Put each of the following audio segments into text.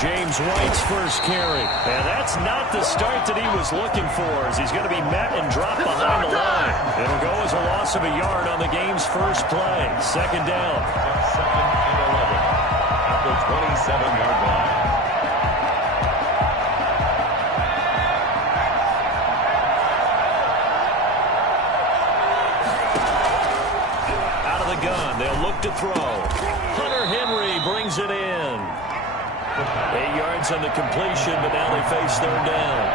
James White's first carry. And that's not the start that he was looking for, as he's going to be met and dropped behind the line. It'll go as a loss of a yard on the game's first play. Second down. Second and 11 at the 27-yard line. Out of the gun, they'll look to throw. Hunter Henry brings it in. 8 yards on the completion, but now they face third down.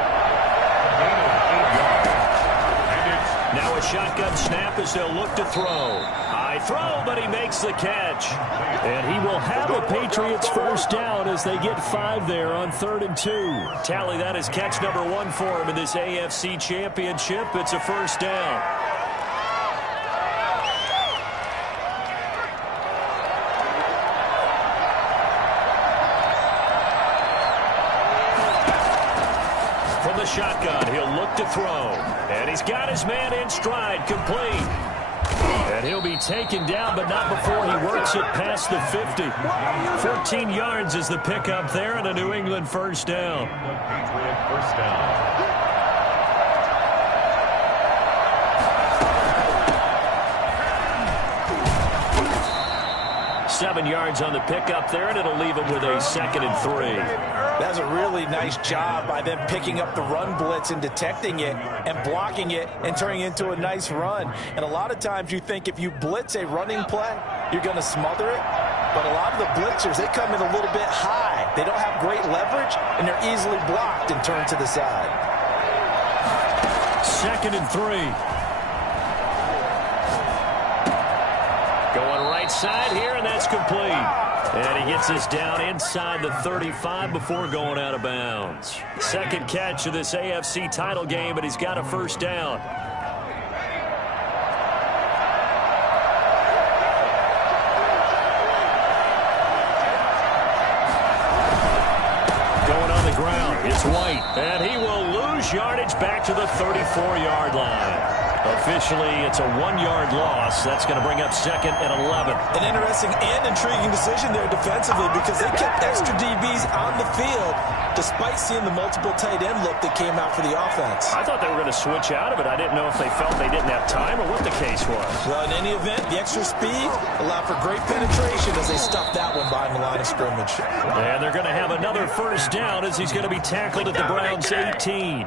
Now a shotgun snap as they'll look to throw. High throw, but he makes the catch. And he will have the Patriots first down as they get 5 there on 3rd and 2. Tally that as catch number 1 for him in this AFC Championship. It's a first down. Shotgun, he'll look to throw, and he's got his man in stride, complete, and he'll be taken down, but not before he works it past the 50. 14 yards is the pickup there, and a New England first down. First down. 7 yards on the pickup there, and it'll leave him with a 2nd and 3. That's a really nice job by them picking up the run blitz and detecting it and blocking it and turning it into a nice run. And a lot of times you think if you blitz a running play, you're going to smother it. But a lot of the blitzers, they come in a little bit high. They don't have great leverage, and they're easily blocked and turned to the side. 2nd and 3. Going right side here, and that's complete. And he gets us down inside the 35 before going out of bounds. Second catch of this AFC title game, but he's got a first down. Going on the ground, it's White. And he will lose yardage back to the 34-yard line. Officially, it's a 1-yard loss. That's going to bring up 2nd and 11. An interesting and intriguing decision there defensively because they kept extra DBs on the field despite seeing the multiple tight end look that came out for the offense. I thought they were going to switch out of it. I didn't know if they felt they didn't have time or what the case was. Well, in any event, the extra speed allowed for great penetration as they stuffed that one behind the line of scrimmage. And they're going to have another first down as he's going to be tackled at the Browns' 18.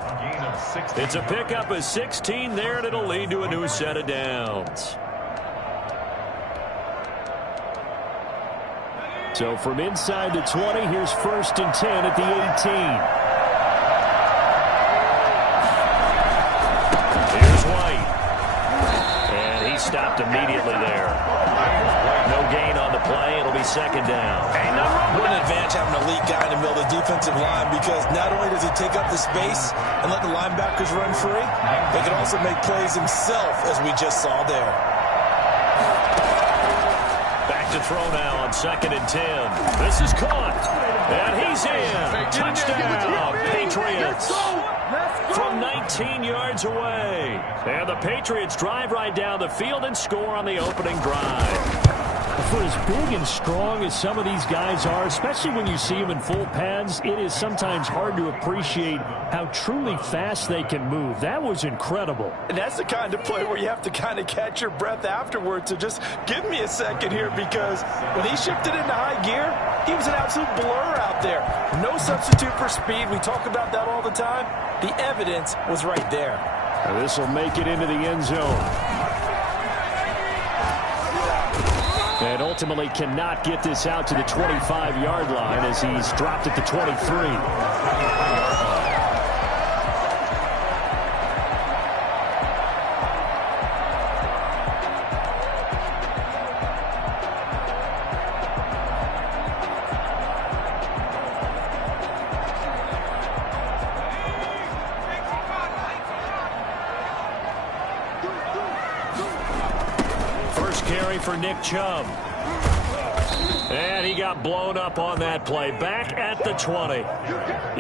It's a pickup of 16 there, and it'll lead to a new set of downs. So from inside the 20, here's 1st and 10 at the 18. Here's White. And he stopped immediately there. No gain on the play. It'll be 2nd down. What an advantage having an elite guy in the middle of the defensive line, because not only does he take up the space and let the linebackers run free, they can also make plays himself, as we just saw there. Back to throw now on 2nd and 10. This is caught. And he's in. Touchdown, Patriots. From 19 yards away. And the Patriots drive right down the field and score on the opening drive. For as big and strong as some of these guys are, especially when you see them in full pads, it is sometimes hard to appreciate how truly fast they can move. That was incredible. And that's the kind of play where you have to kind of catch your breath afterwards. So just give me a second here, because when he shifted into high gear, he was an absolute blur out there. No substitute for speed. We talk about that all the time. The evidence was right there. This will make it into the end zone. And ultimately cannot get this out to the 25-yard line as he's dropped at the 23. For Nick Chubb. And he got blown up on that play. Back at the 20.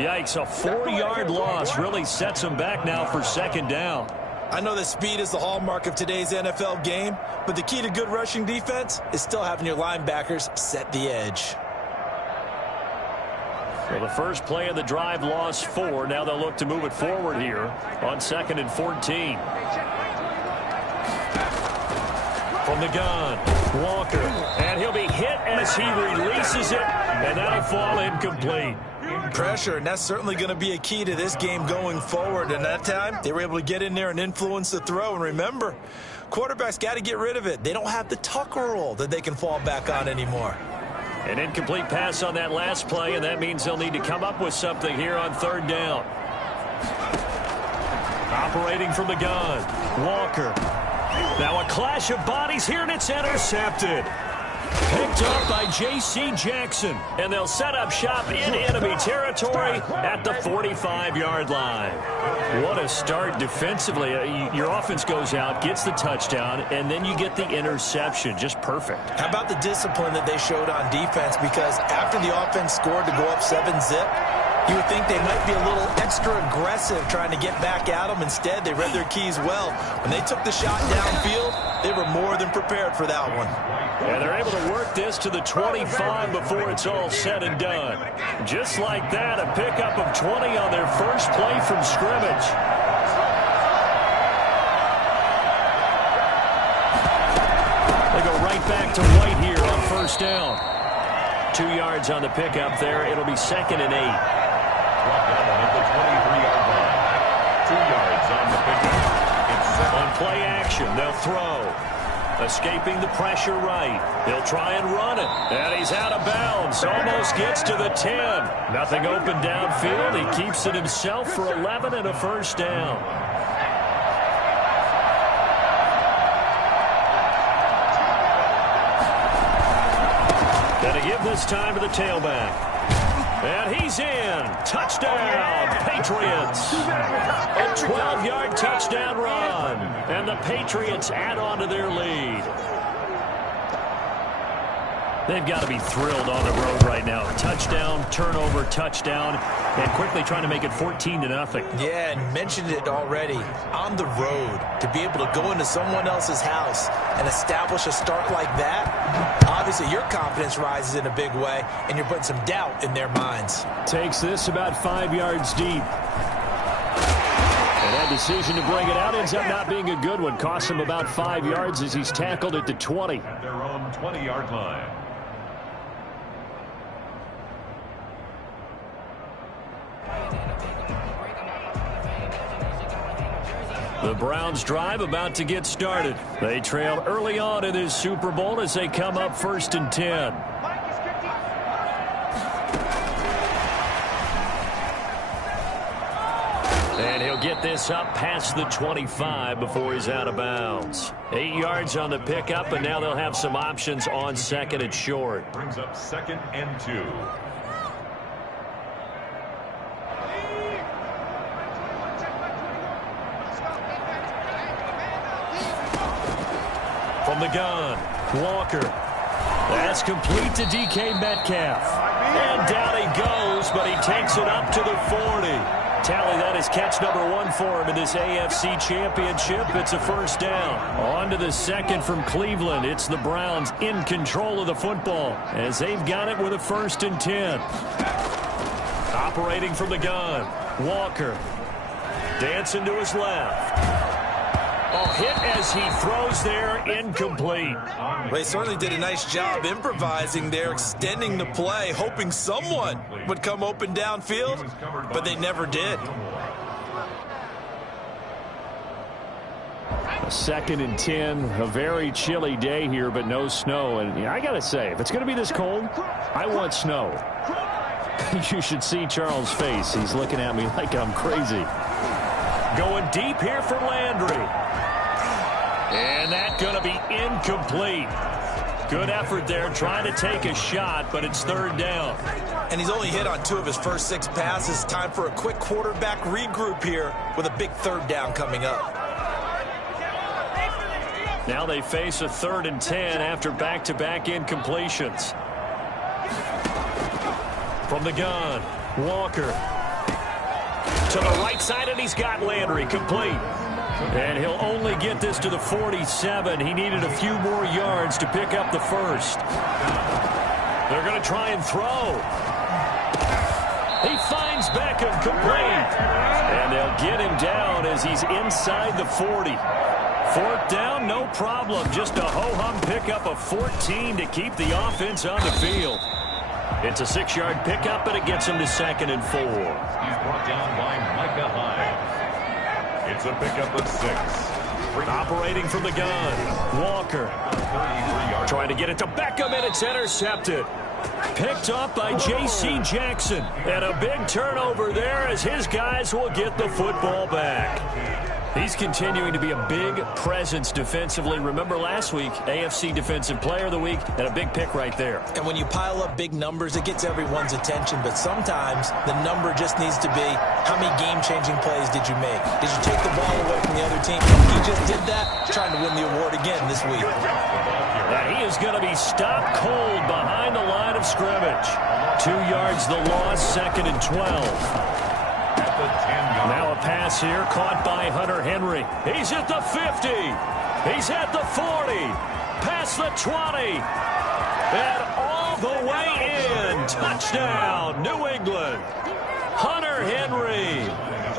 Yikes, a 4-yard loss really sets him back now for 2nd down. I know that speed is the hallmark of today's NFL game, but the key to good rushing defense is still having your linebackers set the edge. Well, the first play of the drive lost 4. Now they'll look to move it forward here on 2nd and 14. From the gun, Walker, and he'll be hit as he releases it, and that'll fall incomplete. Pressure, and that's certainly going to be a key to this game going forward. And that time, they were able to get in there and influence the throw. And remember, quarterbacks got to get rid of it. They don't have the Tucker rule that they can fall back on anymore. An incomplete pass on that last play, and that means they'll need to come up with something here on 3rd down. Operating from the gun, Walker. Now a clash of bodies here, and it's intercepted. Picked up by J.C. Jackson, and they'll set up shop in enemy territory at the 45-yard line. What a start defensively. Your offense goes out, gets the touchdown, and then you get the interception. Just perfect. How about the discipline that they showed on defense? Because after the offense scored to go up 7-zip, you would think they might be a little extra aggressive trying to get back at them. Instead, they read their keys well. When they took the shot downfield, they were more than prepared for that one. And they're able to work this to the 25 before it's all said and done. Just like that, a pickup of 20 on their first play from scrimmage. They go right back to White here on 1st down. 2 yards on the pickup there. It'll be 2nd and 8. Brought down at the 23-yard line. 2 yards on the pickup. It's 7. On play action, they'll throw. Escaping the pressure right. They'll try and run it. And he's out of bounds. Almost gets to the 10. Nothing open downfield. He keeps it himself for 11 and a 1st down. Gonna give this time to the tailback. And he's in. Touchdown, Patriots. A 12-yard touchdown run. And the Patriots add on to their lead. They've got to be thrilled on the road right now. Touchdown, turnover, touchdown, and quickly trying to make it 14-0. Yeah, and mentioned it already. On the road, to be able to go into someone else's house and establish a start like that, obviously your confidence rises in a big way, and you're putting some doubt in their minds. Takes this about 5 yards deep. And that decision to bring it out ends up not being a good one. Costs him about 5 yards as he's tackled at the 20. At their own 20-yard line. The Browns drive about to get started. They trail early on in this Super Bowl as they come up 1st and 10. And he'll get this up past the 25 before he's out of bounds. 8 yards on the pickup, and now they'll have some options on 2nd and short. Brings up 2nd and 2. From the gun, Walker. That's complete to DK Metcalf. And down he goes, but he takes it up to the 40. Tally, that is catch number 1 for him in this AFC Championship. It's a 1st down. On to the 2nd from Cleveland. It's the Browns in control of the football as they've got it with a 1st and 10. Operating from the gun, Walker. Dancing to his left. Oh, hit as he throws there, incomplete. They certainly did a nice job improvising there, extending the play, hoping someone would come open downfield, but they never did. 2nd and 10, a very chilly day here, but no snow. And I got to say, if it's going to be this cold, I want snow. You should see Charles' face. He's looking at me like I'm crazy. Going deep here for Landry. And that's going to be incomplete. Good effort there, trying to take a shot, but it's 3rd down. And he's only hit on 2 of his first 6 passes. Time for a quick quarterback regroup here with a big 3rd down coming up. Now they face a 3rd and 10 after back-to-back incompletions. From the gun, Walker. To the right side, and he's got Landry complete. And he'll only get this to the 47. He needed a few more yards to pick up the 1st. They're going to try and throw. He finds Beckham complete. And they'll get him down as he's inside the 40. Fourth down, no problem. Just a ho-hum pickup of 14 to keep the offense on the field. It's a 6-yard pickup, and it gets him to 2nd and 4. He's brought down by Micah Hyde. It's a pickup of 6. Operating from the gun, Walker. Trying to get it to Beckham, and it's intercepted. Picked up by J.C. Jackson. And a big turnover there as his guys will get the football back. He's continuing to be a big presence defensively. Remember last week, AFC Defensive Player of the Week, and a big pick right there. And when you pile up big numbers, it gets everyone's attention. But sometimes the number just needs to be, how many game-changing plays did you make? Did you take the ball away from the other team? He just did that, trying to win the award again this week. Now he is going to be stopped cold behind the line of scrimmage. 2 yards the loss, 2nd and 12. Now a pass here, caught by Hunter Henry. He's at the 50. He's at the 40. Past the 20. And all the way in. Touchdown, New England. Hunter Henry.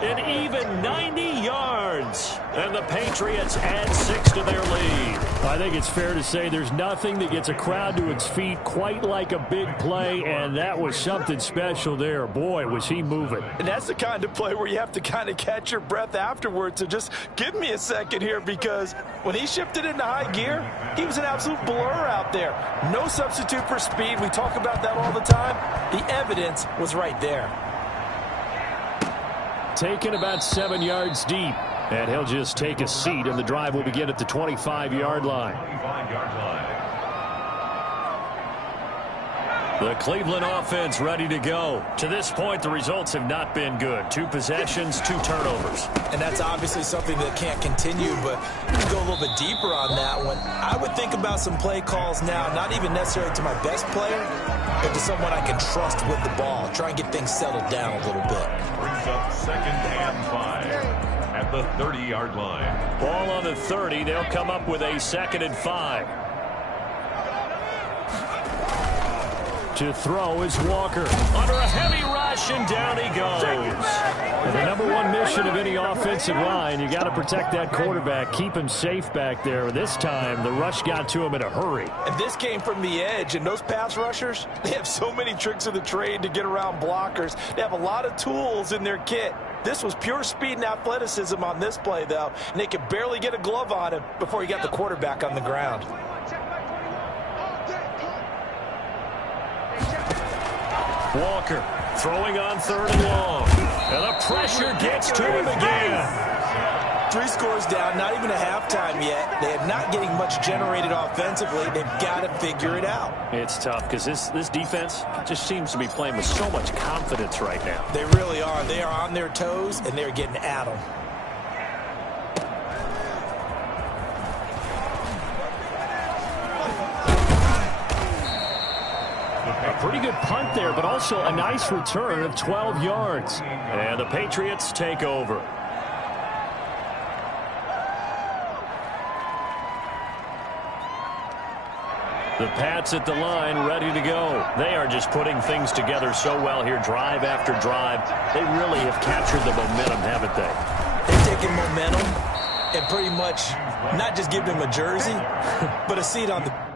An even 90 yards. And the Patriots add 6 to their lead. I think it's fair to say there's nothing that gets a crowd to its feet quite like a big play, and that was something special there. Boy, was he moving. And that's the kind of play where you have to kind of catch your breath afterwards. So just give me a second here, because when he shifted into high gear, he was an absolute blur out there. No substitute for speed. We talk about that all the time. The evidence was right there. Taken about 7 yards deep. And he'll just take a seat, and the drive will begin at the 25-yard line. The Cleveland offense ready to go. To this point, the results have not been good. 2 possessions, 2 turnovers. And that's obviously something that can't continue, but to go a little bit deeper on that one, I would think about some play calls now, not even necessarily to my best player, but to someone I can trust with the ball. Try and get things settled down a little bit. Brings up 2nd and 5. At the 30-yard line. Ball on the 30. They'll come up with a 2nd and 5. To throw is Walker. Under a heavy rush, and down he goes. And the number one mission of any offensive line, you got to protect that quarterback, keep him safe back there. This time, the rush got to him in a hurry. And this came from the edge, and those pass rushers, they have so many tricks of the trade to get around blockers. They have a lot of tools in their kit. This was pure speed and athleticism on this play, though, and they could barely get a glove on him before he got the quarterback on the ground. Walker throwing on 3rd and long. And the pressure gets to him again. 3 scores down, not even a halftime yet. They are not getting much generated offensively. They've got to figure it out. It's tough because this defense just seems to be playing with so much confidence right now. They really are. They are on their toes, and they're getting at them. A pretty good punt there, but also a nice return of 12 yards. And the Patriots take over. The Pats at the line, ready to go. They are just putting things together so well here, drive after drive. They really have captured the momentum, haven't they? They've taken momentum and pretty much not just given him a jersey, but a seat on the